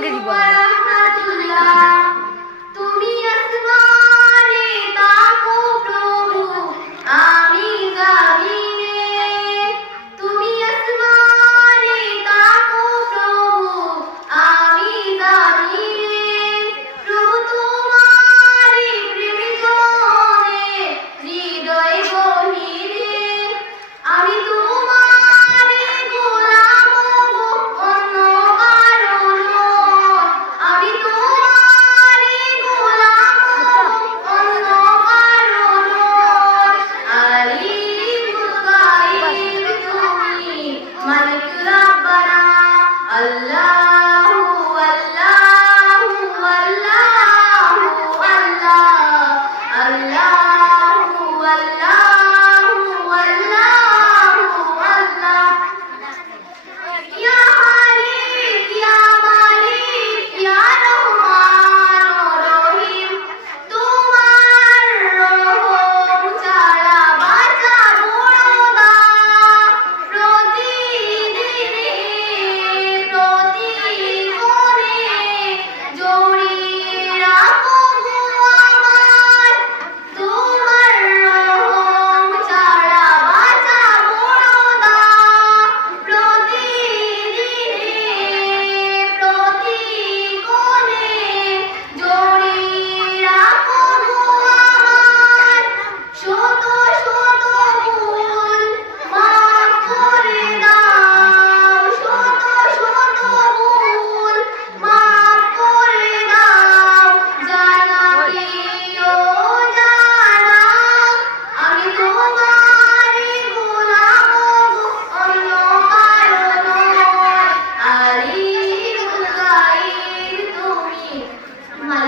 한글 입어야 돼.